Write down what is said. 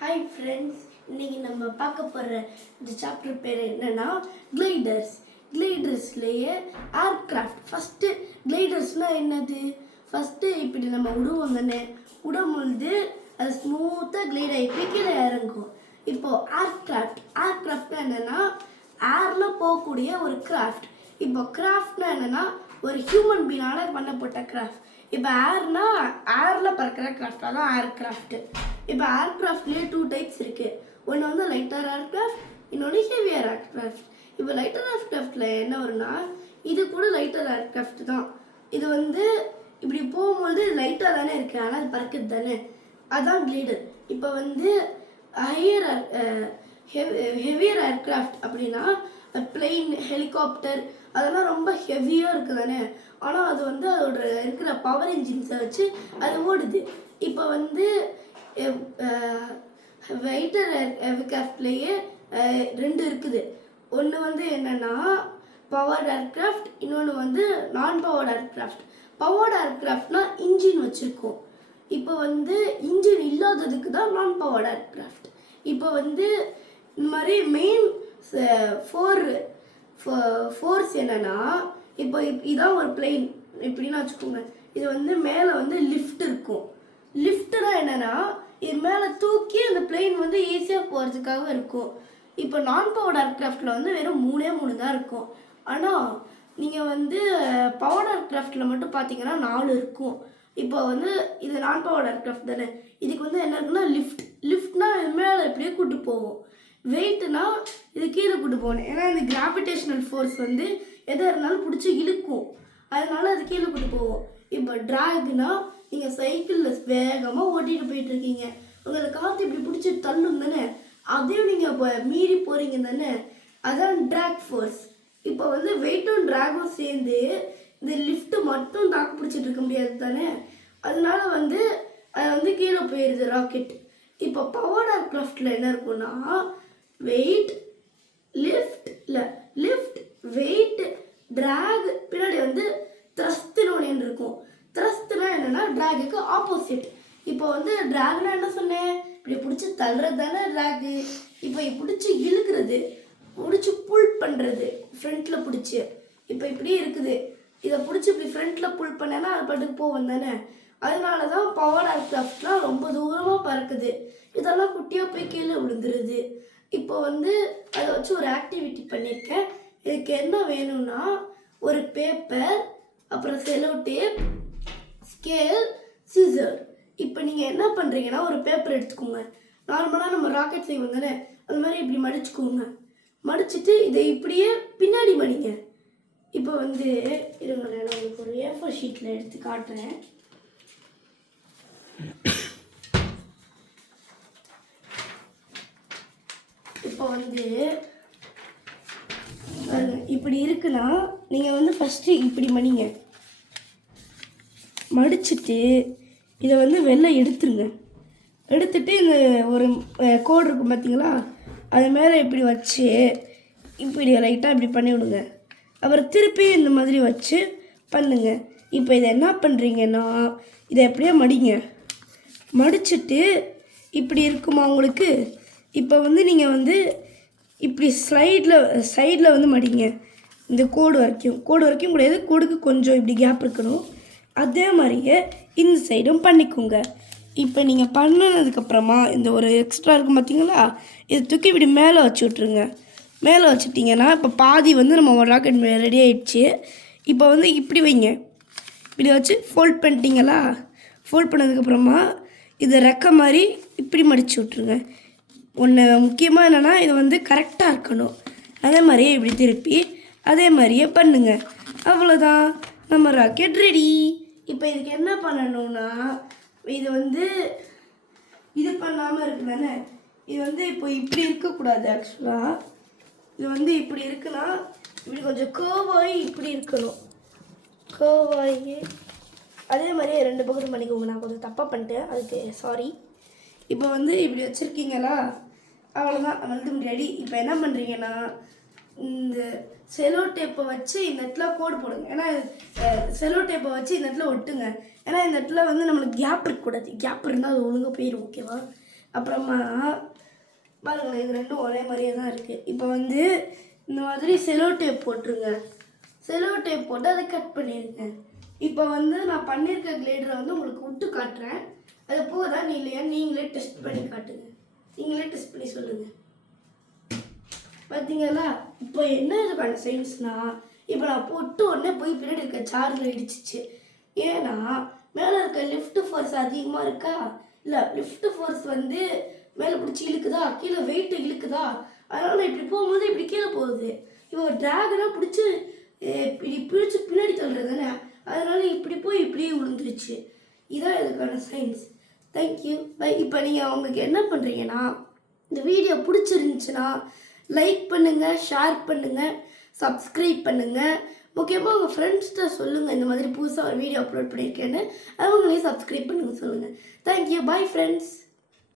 Hi friends, இன்றைக்கி நம்ம பார்க்க போகிற இந்த சாப்டர் பேர் என்னென்னா கிளைடர்ஸ்லேயே ஏர்க்ராஃப்ட். ஃபஸ்ட்டு கிளைடர்ஸ்னால் என்னது? ஃபஸ்ட்டு இப்படி நம்ம விடுவோம் தானே, விடும்பொழுது அது ஸ்மூத்தாக கிளைட் ஆகி போய் கீழே இறங்கும். இப்போது ஏர்க்ராஃப்ட்னா என்னென்னா ஏரில் போகக்கூடிய ஒரு கிராஃப்ட். இப்போ கிராஃப்ட்னா என்னென்னா ஒரு ஹியூமன் பீனால் பண்ணப்பட்ட கிராஃப்ட். இப்போ ஏரில் பறக்கிற கிராஃப்ட், அதான் ஏர்க்ராஃப்ட்டு. இப்போ ஏர்க்ராஃப்ட்லேயே 2 டைப்ஸ் இருக்குது. ஒன்று வந்து லைட்டர் ஏர்க்ராஃப்ட், இன்னொன்று ஹெவியர் ஏர்க்ராஃப்ட். இப்போ லைட்டர் ஏர்க்ராஃப்டில் என்ன வரும்னா, இது கூட லைட்டர் ஏர்க்ராஃப்ட் தான். இது வந்து இப்படி போகும்போது லைட்டாக தானே இருக்குது, ஆனால் அது பறக்குது தானே, அதுதான் கிளைடர். இப்போ வந்து ஹெவியர் ஏர்க்ராஃப்ட் அப்படின்னா பிளெயின், ஹெலிகாப்டர் அதெல்லாம் ரொம்ப ஹெவியாக இருக்குது தானே, ஆனால் அது வந்து அதோட இருக்கிற பவர் இன்ஜின்ஸை வச்சு அது ஓடுது. இப்போ வந்து லைட்டர் ஏர்க்ராஃப்ட்லேயே 2 இருக்குது. ஒன்று வந்து என்னென்னா பவர்ட் ஏர்க்ராஃப்ட், இன்னொன்று வந்து நான் பவர்ட் ஏர்க்ராஃப்ட். பவர்ட் ஏர்க்ராஃப்ட்னா இன்ஜின் வச்சுருக்கோம். இப்போ வந்து இன்ஜின் இல்லாததுக்கு தான் நான் பவர்ட் ஏர்க்ராஃப்ட். இப்போ வந்து இந்த மாதிரி மெயின் ஃபோர்ஸ் என்னென்னா, இப்போ இதான் ஒரு பிளெயின் இப்படின்னு வச்சுக்கோங்க. இது வந்து மேலே வந்து லிஃப்ட் இருக்கும். லிஃப்ட்னா என்னென்னா இது மேலே தூக்கி அந்த பிளெயின் வந்து ஈஸியாக போகிறதுக்காக இருக்கும். இப்போ நான் பவர்ட் ஏர்க்ராஃப்டில் வந்து வெறும் 3 தான் இருக்கும். ஆனால் நீங்கள் வந்து பவர்ட் ஏர்க்ராஃப்டில் மட்டும் பார்த்தீங்கன்னா 4 இருக்கும். இப்போ வந்து இது நான் பவர்ட் ஏர்க்ராஃப்ட் தானே, இதுக்கு வந்து என்ன இருக்குன்னா லிஃப்ட்னா இது மேலே எப்படியே கூட்டு போகும். வெயிட்னா இது கீழே கூட்டு போகணும். ஏன்னா இந்த கிராவிடேஷனல் ஃபோர்ஸ் வந்து எதாக இருந்தாலும் பிடிச்சி இழுக்கும், அதனால அது கீழே கூட்டு போகும். இப்போ ட்ராக்னா நீங்கள் சைக்கிளில் வேகமாக ஓட்டிகிட்டு போயிட்டுருக்கீங்க, உங்களுக்கு காற்று இப்படி பிடிச்சி தள்ளும் தானே, அதையும் நீங்கள் இப்போ மீறி போகிறீங்க தானே, அதான் ட்ராக் ஃபோர்ஸ். இப்போ வந்து வெயிட்டும் ட்ராகும் சேர்ந்து இந்த லிஃப்ட்டு மட்டும் தாக்கு பிடிச்சிட்டு இருக்க முடியாது தானே, அதனால வந்து அது வந்து கீழே போயிடுது ராக்கெட். இப்போ பவர்ட் ஏர்க்ராஃப்டில் என்ன இருக்குன்னா வெயிட், லிஃப்ட், வெயிட், ட்ராக், பின்னாடி வந்து த்ரஸ்ட்னு ஒன்று இருக்கும். த்ரஸ்ட்னா என்னென்னா ட்ராகுக்கு ஆப்போசிட். இப்போ வந்து ட்ராக்னா என்ன சொன்னேன், இப்படி பிடிச்சி தள்ளுறது தானே ட்ராகு. இப்போ பிடிச்சி இழுக்கிறது, பிடிச்சி புல் பண்ணுறது ஃப்ரண்ட்டில் பிடிச்சி. இப்போ இப்படியே இருக்குது, இதை பிடிச்சி இப்படி ஃப்ரண்ட்டில் புல் பண்ணேன்னா அது பாட்டுக்கு போகும் தானே. அதனால தான் பவர் ஏர்க்ராஃப்ட்லாம் ரொம்ப தூரமாக பறக்குது. இதெல்லாம் குட்டியாக போய் கீழே விழுந்துருது. இப்போ வந்து அதை வச்சு ஒரு ஆக்டிவிட்டி பண்ணியிருக்கேன். இதுக்கு என்ன வேணும்னா ஒரு பேப்பர், அப்புறம் செலோ டேப், ஸ்கேல், சிசர். இப்போ நீங்கள் என்ன பண்ணுறீங்கன்னா ஒரு பேப்பர் எடுத்துக்கோங்க. நார்மலாக நம்ம ராக்கெட் செய்வோம் தானே, அது மாதிரி இப்படி மடிச்சுக்கோங்க. மடிச்சுட்டு இதை இப்படியே பின்னாடி மடிங்க. இப்போ வந்து இருங்களேன், நான் உங்களுக்கு ஒரு A4 ஷீட்டில் எடுத்து காட்டுறேன். இப்போ வந்து இப்படி இருக்குன்னா நீங்கள் வந்து ஃபஸ்ட்டு இப்படி மடிங்க. மடிச்சுட்டு இதை வந்து வெளில எடுத்துருங்க. எடுத்துட்டு இந்த ஒரு கோடு இருக்கும் பார்த்தீங்களா, அது மேலே இப்படி வச்சு இப்படி லைட்டாக இப்படி பண்ணி விடுங்க. அப்புறம் திருப்பி இந்த மாதிரி வச்சு பண்ணுங்க. இப்போ இதை என்ன பண்ணுறீங்கன்னா இதை எப்படியே மடிங்க. மடிச்சுட்டு இப்படி இருக்குமா உங்களுக்கு. இப்போ வந்து நீங்கள் வந்து இப்படி சைடில் வந்து மடிங்க. இந்த கோடு வரைக்கும் கூடாது, கோடுக்கு கொஞ்சம் இப்படி கேப் இருக்கணும். அதே மாதிரியே இந்த சைடும் பண்ணிக்கோங்க. இப்போ நீங்கள் பண்ணினதுக்கப்புறமா இந்த ஒரு எக்ஸ்ட்ரா இருக்கும் பார்த்தீங்களா, இதை தூக்கி இப்படி மேலே வச்சு விட்ருங்க. மேலே வச்சுட்டிங்கன்னா இப்போ பாதி வந்து நம்ம ஒரு ராக்கெட் ரெடி ஆகிடுச்சு. இப்போ வந்து இப்படி வைங்க. இப்படி வச்சு ஃபோல்ட் பண்ணிட்டீங்களா, ஃபோல்ட் பண்ணதுக்கப்புறமா இதை ரெக்க மாதிரி இப்படி மடித்து விட்ருங்க. ஒன்று முக்கியமாக என்னென்னா இது வந்து கரெக்டாக இருக்கணும். அதே மாதிரியே இப்படி திருப்பி அதே மாதிரியே பண்ணுங்கள். அவ்வளோதான், நம்ம ராக்கெட் ரெடி. இப்போ இதுக்கு என்ன பண்ணணும்னா இது வந்து இது பண்ணாமல் இருக்கு தானே, இது வந்து இப்போ இப்படி இருக்கக்கூடாது. ஆக்சுவலாக இது வந்து இப்படி இருக்குன்னா இப்படி கொஞ்சம் கர்வாகி இப்படி இருக்கணும். கர்வாகி அதே மாதிரியே 2 பக்கத்தும் பண்ணிக்கோங்க. நான் கொஞ்சம் தப்பாக பண்ணிட்டேன், அதுக்கு சாரி. இப்போ வந்து இப்படி வச்சுருக்கீங்களா, அவ்வளோதான், வந்து ரெடி. இப்போ என்ன பண்ணுறீங்கன்னா இந்த செலோ டேப்பை வச்சு இந்த இடத்துல கோடு போடுங்க. ஏன்னா செலோ டேப்பை வச்சு இந்த இடத்துல ஒட்டுங்க. ஏன்னா இந்த இடத்துல வந்து நம்மளுக்கு கேப் இருக்கக்கூடாது. கேப் இருந்தால் அது ஒழுங்காக போயிடும். ஓகேவா? அப்புறமா பாருங்களேன், இது ரெண்டும் ஒரே மாதிரியே தான் இருக்குது. இப்போ வந்து இந்த மாதிரி செலோ டேப் போட்டுருங்க. செலோ டேப் போட்டு அதை கட் பண்ணிடுங்க. இப்போ வந்து நான் பண்ணியிருக்க கிளேடரை வந்து உங்களுக்கு விட்டு காட்டுறேன். அது போதா நீ இல்லையா நீங்களே டெஸ்ட் பண்ணி காட்டுங்க. நீங்களே டெஸ்ட் பண்ணி சொல்லுங்கள். பார்த்தீங்களா, இப்போ என்ன இதுக்கான சயின்ஸ்னால், இப்போ நான் போட்டு உடனே போய் பின்னாடி இருக்க சார்ஜில் இடிச்சிச்சு. ஏன்னா மேலே இருக்க லிஃப்ட் ஃபோர்ஸ் அதிகமாக இருக்கா, இல்லை லிஃப்ட் ஃபோர்ஸ் வந்து மேலே பிடிச்சி இழுக்குதா, கீழே வெயிட் இழுக்குதா, அதனால் இப்படி போகும்போது இப்படி கீழே போகுது. இப்போ ட்ராகனாக பிடிச்சி இப்படி பிடிச்சி பின்னாடி தள்ளுறது தானே, அதனால் இப்படி போய் இப்படியே விழுந்துருச்சு. இதான் இதுக்கான சயின்ஸ். Thank you bye. இப்போ நீங்கள் உங்களுக்கு என்ன பண்ணுறீங்கன்னா, இந்த வீடியோ பிடிச்சிருந்துச்சுன்னா லைக் பண்ணுங்கள், ஷேர் பண்ணுங்கள், சப்ஸ்கிரைப் பண்ணுங்கள். முக்கியமாக உங்கள் ஃப்ரெண்ட்ஸ்கிட்ட சொல்லுங்கள் இந்த மாதிரி புதுசாக ஒரு வீடியோ அப்லோட் பண்ணியிருக்கேன்னு. அவங்களையும் சப்ஸ்கிரைப் பண்ணுங்கள் சொல்லுங்கள். தேங்க்யூ. Bye friends.